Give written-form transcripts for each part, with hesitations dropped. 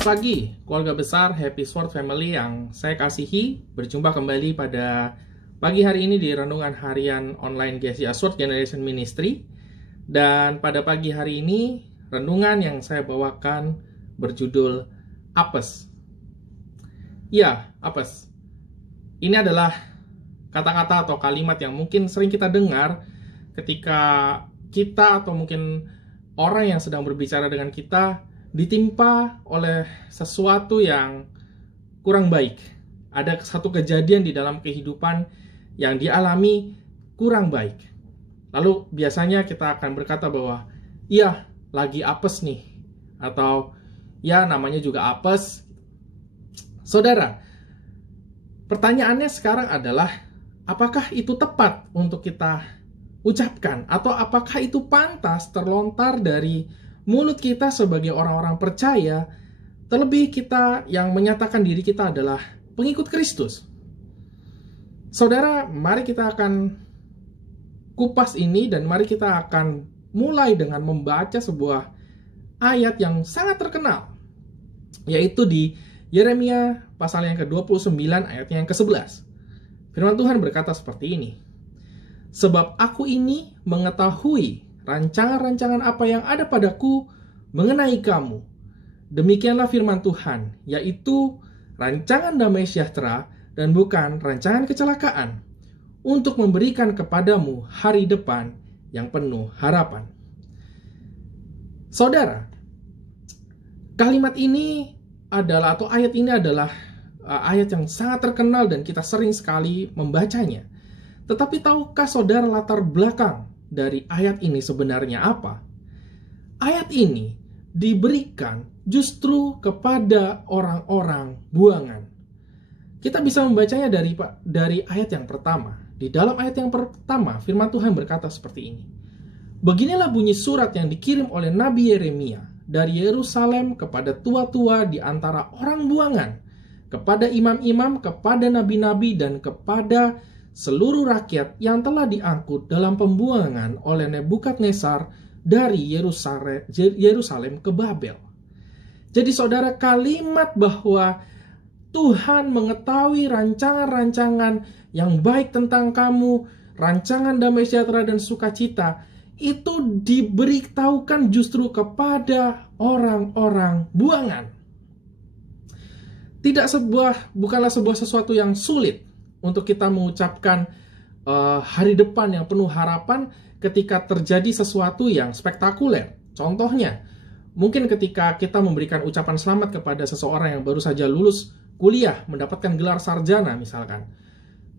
Selamat pagi, keluarga besar Happy Sword Family yang saya kasihi. Berjumpa kembali pada pagi hari ini di Renungan Harian Online GCA Sword Generation Ministry. Dan pada pagi hari ini, renungan yang saya bawakan berjudul Apes. Ya, apes. Ini adalah kata-kata atau kalimat yang mungkin sering kita dengar ketika kita atau mungkin orang yang sedang berbicara dengan kita ditimpa oleh sesuatu yang kurang baik. Ada satu kejadian di dalam kehidupan yang dialami kurang baik. Lalu biasanya kita akan berkata bahwa, iya, lagi apes nih. Atau, ya namanya juga apes. Saudara, pertanyaannya sekarang adalah, apakah itu tepat untuk kita ucapkan? Atau apakah itu pantas terlontar dari mulut kita sebagai orang-orang percaya, terlebih kita yang menyatakan diri kita adalah pengikut Kristus? Saudara, mari kita akan kupas ini dan mari kita akan mulai dengan membaca sebuah ayat yang sangat terkenal, yaitu di Yeremia pasal yang ke-29 ayatnya yang ke-11. Firman Tuhan berkata seperti ini, "Sebab aku ini mengetahui rancangan-rancangan apa yang ada padaku mengenai kamu. Demikianlah firman Tuhan, yaitu rancangan damai sejahtera dan bukan rancangan kecelakaan, untuk memberikan kepadamu hari depan yang penuh harapan." Saudara, kalimat ini adalah, atau ayat ini adalah ayat yang sangat terkenal dan kita sering sekali membacanya. Tetapi tahukah saudara latar belakang dari ayat ini sebenarnya apa? Ayat ini diberikan justru kepada orang-orang buangan. Kita bisa membacanya dari ayat yang pertama. Di dalam ayat yang pertama, firman Tuhan berkata seperti ini. "Beginilah bunyi surat yang dikirim oleh Nabi Yeremia dari Yerusalem kepada tua-tua di antara orang buangan, kepada imam-imam, kepada nabi-nabi, dan kepada seluruh rakyat yang telah diangkut dalam pembuangan oleh Nebukadnezar dari Yerusalem ke Babel." Jadi saudara, kalimat bahwa Tuhan mengetahui rancangan-rancangan yang baik tentang kamu, rancangan damai sejahtera dan sukacita, itu diberitahukan justru kepada orang-orang buangan. Bukanlah sebuah sesuatu yang sulit untuk kita mengucapkan hari depan yang penuh harapan ketika terjadi sesuatu yang spektakuler. Contohnya, mungkin ketika kita memberikan ucapan selamat kepada seseorang yang baru saja lulus kuliah, mendapatkan gelar sarjana misalkan.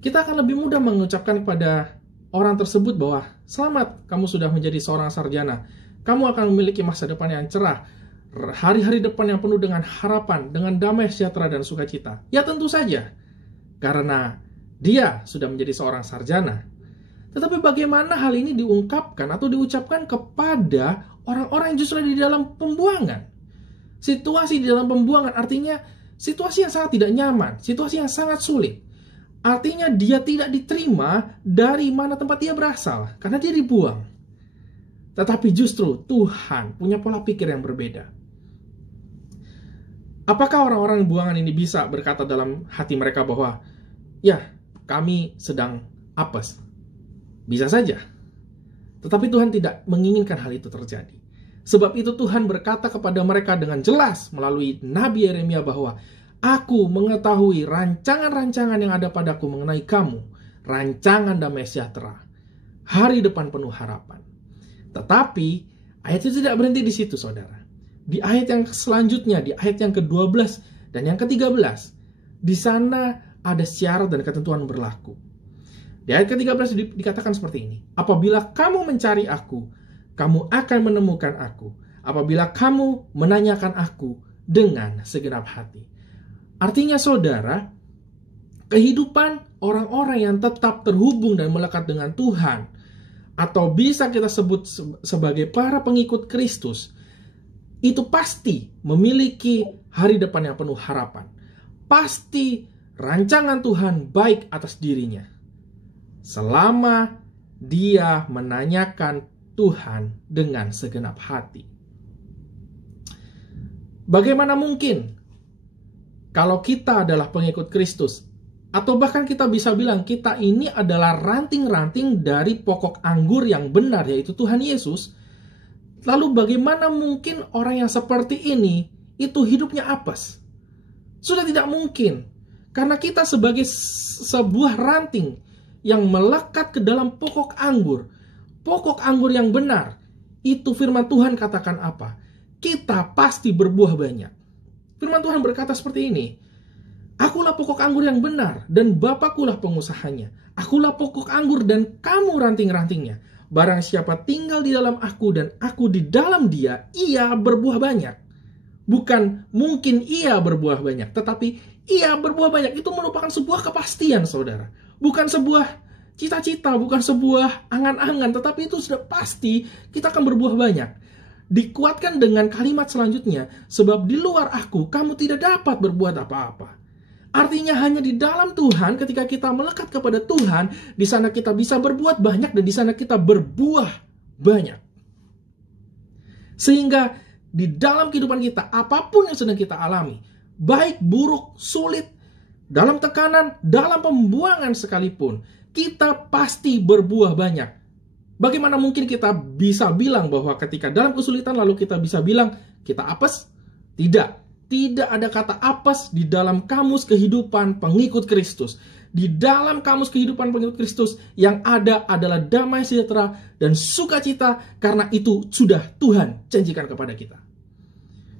Kita akan lebih mudah mengucapkan kepada orang tersebut bahwa, "Selamat, kamu sudah menjadi seorang sarjana. Kamu akan memiliki masa depan yang cerah. Hari-hari depan yang penuh dengan harapan, dengan damai sejahtera dan sukacita." Ya tentu saja, karena dia sudah menjadi seorang sarjana. Tetapi bagaimana hal ini diungkapkan atau diucapkan kepada orang-orang yang justru di dalam pembuangan? Situasi di dalam pembuangan artinya situasi yang sangat tidak nyaman, situasi yang sangat sulit. Artinya dia tidak diterima dari mana tempat dia berasal, karena dia dibuang. Tetapi justru Tuhan punya pola pikir yang berbeda. Apakah orang-orang buangan ini bisa berkata dalam hati mereka bahwa, ya, kami sedang apes? Bisa saja. Tetapi Tuhan tidak menginginkan hal itu terjadi. Sebab itu Tuhan berkata kepada mereka dengan jelas melalui Nabi Yeremia bahwa, "Aku mengetahui rancangan-rancangan yang ada padaku mengenai kamu, rancangan damai sejahtera, hari depan penuh harapan." Tetapi ayat itu tidak berhenti di situ, saudara. Di ayat yang selanjutnya, di ayat yang ke-12 dan yang ke-13, di sana ada syarat dan ketentuan berlaku. Di ayat ke-13 dikatakan seperti ini, "Apabila kamu mencari aku, kamu akan menemukan aku. Apabila kamu menanyakan aku dengan segenap hati." Artinya saudara, kehidupan orang-orang yang tetap terhubung dan melekat dengan Tuhan, atau bisa kita sebut sebagai para pengikut Kristus, itu pasti memiliki hari depan yang penuh harapan. Pasti rancangan Tuhan baik atas dirinya, selama dia menanyakan Tuhan dengan segenap hati. Bagaimana mungkin kalau kita adalah pengikut Kristus, atau bahkan kita bisa bilang kita ini adalah ranting-ranting dari pokok anggur yang benar, yaitu Tuhan Yesus. Lalu bagaimana mungkin orang yang seperti ini itu hidupnya apes? Sudah tidak mungkin. Karena kita sebagai sebuah ranting yang melekat ke dalam pokok anggur yang benar, itu firman Tuhan katakan apa? Kita pasti berbuah banyak. Firman Tuhan berkata seperti ini, Akulah pokok anggur yang benar, dan Bapakkulah pengusahanya. Akulah pokok anggur dan kamu ranting-rantingnya. Barang siapa tinggal di dalam aku dan aku di dalam dia, ia berbuah banyak. Bukan mungkin ia berbuah banyak, tetapi ia berbuah banyak. Itu merupakan sebuah kepastian, saudara. Bukan sebuah cita-cita, bukan sebuah angan-angan, tetapi itu sudah pasti kita akan berbuah banyak. Dikuatkan dengan kalimat selanjutnya, sebab di luar aku, kamu tidak dapat berbuat apa-apa. Artinya hanya di dalam Tuhan, ketika kita melekat kepada Tuhan, di sana kita bisa berbuat banyak dan di sana kita berbuah banyak. Sehingga di dalam kehidupan kita, apapun yang sedang kita alami, baik, buruk, sulit, dalam tekanan, dalam pembuangan sekalipun, kita pasti berbuah banyak. Bagaimana mungkin kita bisa bilang bahwa ketika dalam kesulitan lalu kita bisa bilang kita apes? Tidak. Tidak ada kata apes di dalam kamus kehidupan pengikut Kristus. Di dalam kamus kehidupan pengikut Kristus yang ada adalah damai sejahtera dan sukacita, karena itu sudah Tuhan janjikan kepada kita.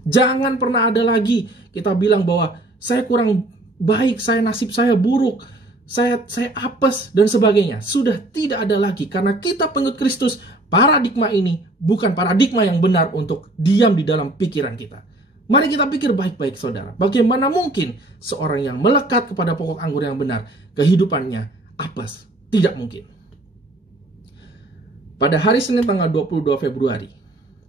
Jangan pernah ada lagi kita bilang bahwa saya kurang baik, nasib saya buruk, saya apes dan sebagainya. Sudah tidak ada lagi, karena kita pengikut Kristus. Paradigma ini bukan paradigma yang benar untuk diam di dalam pikiran kita. Mari kita pikir baik-baik, saudara. Bagaimana mungkin seorang yang melekat kepada pokok anggur yang benar, kehidupannya apes? Tidak mungkin. Pada hari Senin tanggal 22 Februari,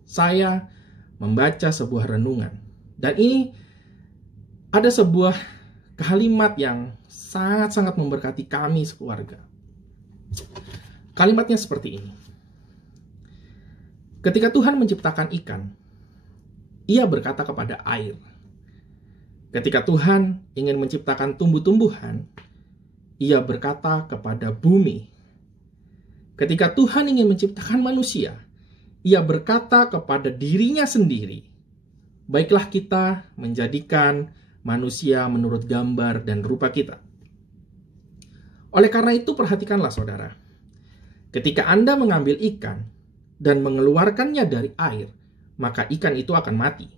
saya membaca sebuah renungan. Dan ini ada sebuah kalimat yang sangat-sangat memberkati kami sekeluarga. Kalimatnya seperti ini. Ketika Tuhan menciptakan ikan, Ia berkata kepada air. Ketika Tuhan ingin menciptakan tumbuh-tumbuhan, Ia berkata kepada bumi. Ketika Tuhan ingin menciptakan manusia, Ia berkata kepada dirinya sendiri, baiklah kita menjadikan manusia menurut gambar dan rupa kita. Oleh karena itu, perhatikanlah saudara. Ketika Anda mengambil ikan dan mengeluarkannya dari air, maka ikan itu akan mati.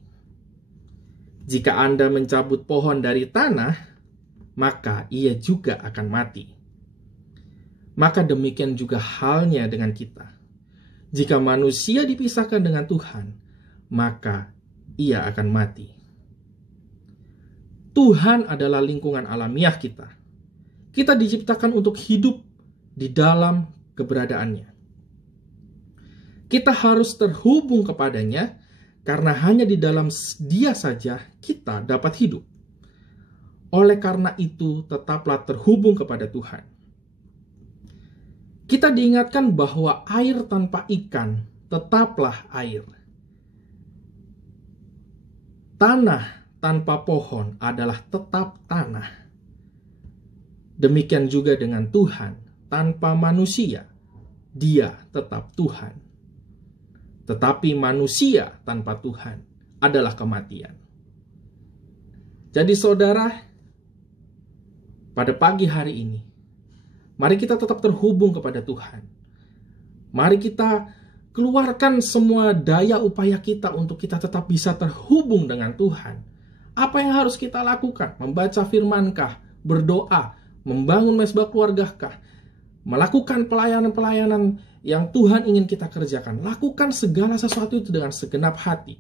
Jika Anda mencabut pohon dari tanah, maka ia juga akan mati. Maka demikian juga halnya dengan kita. Jika manusia dipisahkan dengan Tuhan, maka ia akan mati. Tuhan adalah lingkungan alamiah kita. Kita diciptakan untuk hidup di dalam keberadaannya. Kita harus terhubung kepadanya, karena hanya di dalam Dia saja kita dapat hidup. Oleh karena itu, tetaplah terhubung kepada Tuhan. Kita diingatkan bahwa air tanpa ikan tetaplah air. Tanah tanpa pohon adalah tetap tanah. Demikian juga dengan Tuhan, tanpa manusia, Dia tetap Tuhan. Tetapi manusia tanpa Tuhan adalah kematian. Jadi saudara, pada pagi hari ini, mari kita tetap terhubung kepada Tuhan. Mari kita keluarkan semua daya upaya kita untuk kita tetap bisa terhubung dengan Tuhan. Apa yang harus kita lakukan? Membaca firman-kah? Berdoa? Membangun mesbah keluarga-kah? Melakukan pelayanan-pelayanan yang Tuhan ingin kita kerjakan. Lakukan segala sesuatu itu dengan segenap hati.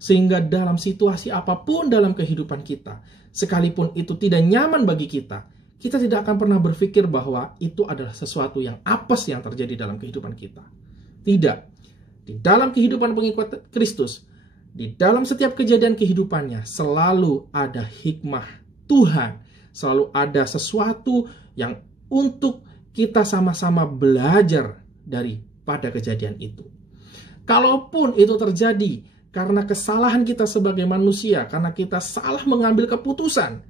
Sehingga dalam situasi apapun dalam kehidupan kita, sekalipun itu tidak nyaman bagi kita, kita tidak akan pernah berpikir bahwa itu adalah sesuatu yang apes yang terjadi dalam kehidupan kita. Tidak. Di dalam kehidupan pengikut Kristus, di dalam setiap kejadian kehidupannya, selalu ada hikmah Tuhan. Selalu ada sesuatu yang untuk kita sama-sama belajar daripada kejadian itu. Kalaupun itu terjadi karena kesalahan kita sebagai manusia, karena kita salah mengambil keputusan,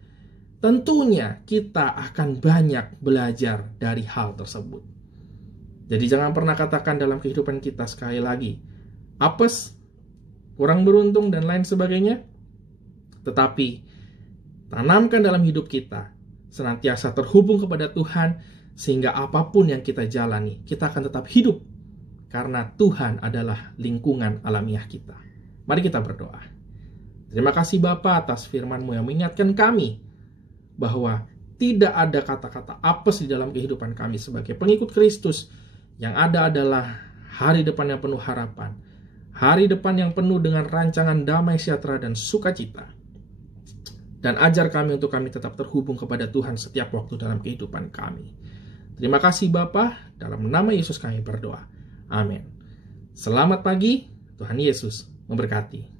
tentunya kita akan banyak belajar dari hal tersebut. Jadi jangan pernah katakan dalam kehidupan kita sekali lagi, apes, kurang beruntung, dan lain sebagainya. Tetapi tanamkan dalam hidup kita senantiasa terhubung kepada Tuhan, sehingga apapun yang kita jalani, kita akan tetap hidup, karena Tuhan adalah lingkungan alamiah kita. Mari kita berdoa. Terima kasih Bapa atas firman-Mu yang mengingatkan kami bahwa tidak ada kata-kata apes di dalam kehidupan kami sebagai pengikut Kristus. Yang ada adalah hari depan yang penuh harapan, hari depan yang penuh dengan rancangan damai sejahtera dan sukacita. Dan ajar kami untuk kami tetap terhubung kepada Tuhan setiap waktu dalam kehidupan kami. Terima kasih Bapa, dalam nama Yesus kami berdoa. Amin. Selamat pagi, Tuhan Yesus memberkati.